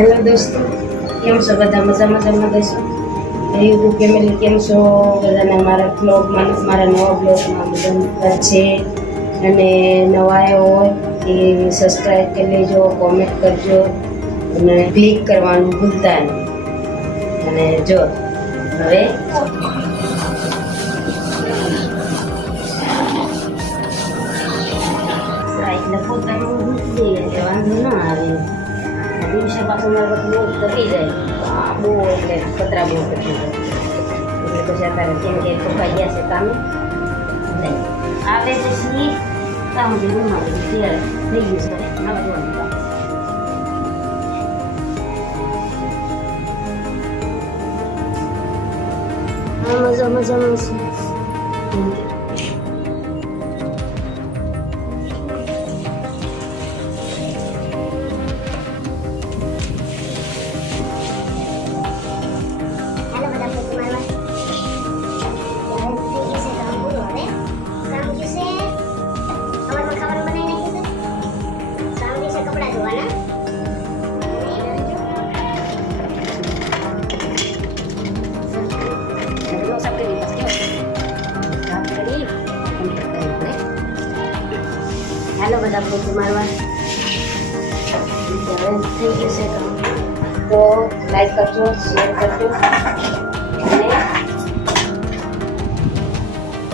Hello દોસ્તો, કેમ છો બધા? મજામાં દોસ્તો. યુટ્યુબ ફેમિલી કેમ છો બધાને? મારા બ્લોગમાં, મારા નવા બ્લોગમાં બધા છે. અને નવા આવ્યો હોય એ સબસ્ક્રાઈબ કરી લેજો, કોમેન્ટ કરજો અને ક્લિક કરવાનું ભૂલતા નહીં. અને જો હવે એટલે પોતાનું મૂકી દઈએ એટલે વાંધો ના આવે. દિવસે પાછું મારે બધું બહુ તપી જાય, બહુ એટલે કતરા બહુ તપી જાય એટલે પછી અત્યારે કેમ કે પપ્પા ગયા છે કામે આવે છે સી કામ જે રૂમમાં બધું તૈયાર થઈ ગયું છે. નવા જોવાનું કામ મજામાં છે. હેલો બધા, પોતું મારવા થઈ ગયું છે કામ. તો લાઈક કરજો, શેર કરજો અને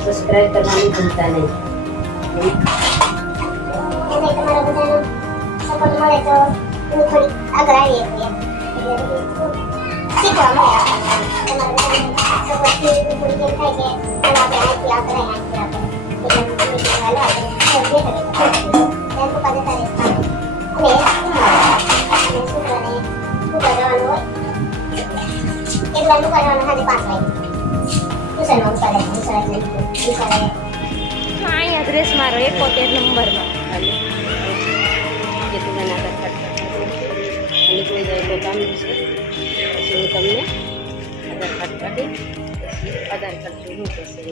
સબસ્ક્રાઈબ કરવાનું ભૂલતા નહીં. તમારા બધાનો સપોર્ટ મળે તો થોડી આગળ આવીએ શીખવા મળે. તમારા બધાનો સપોર્ટથી થોડી એમ થાય કે આપણે આથી આગળ અહીંયા ડ્રેસ મારો 71 નંબરમાં કે તું મને આધાર કાર્ડ નીકળી જાય એટલું કામ છે. પછી હું તમને આધાર કાર્ડ કાઢી પછી આધાર કાર્ડ શું કહેશે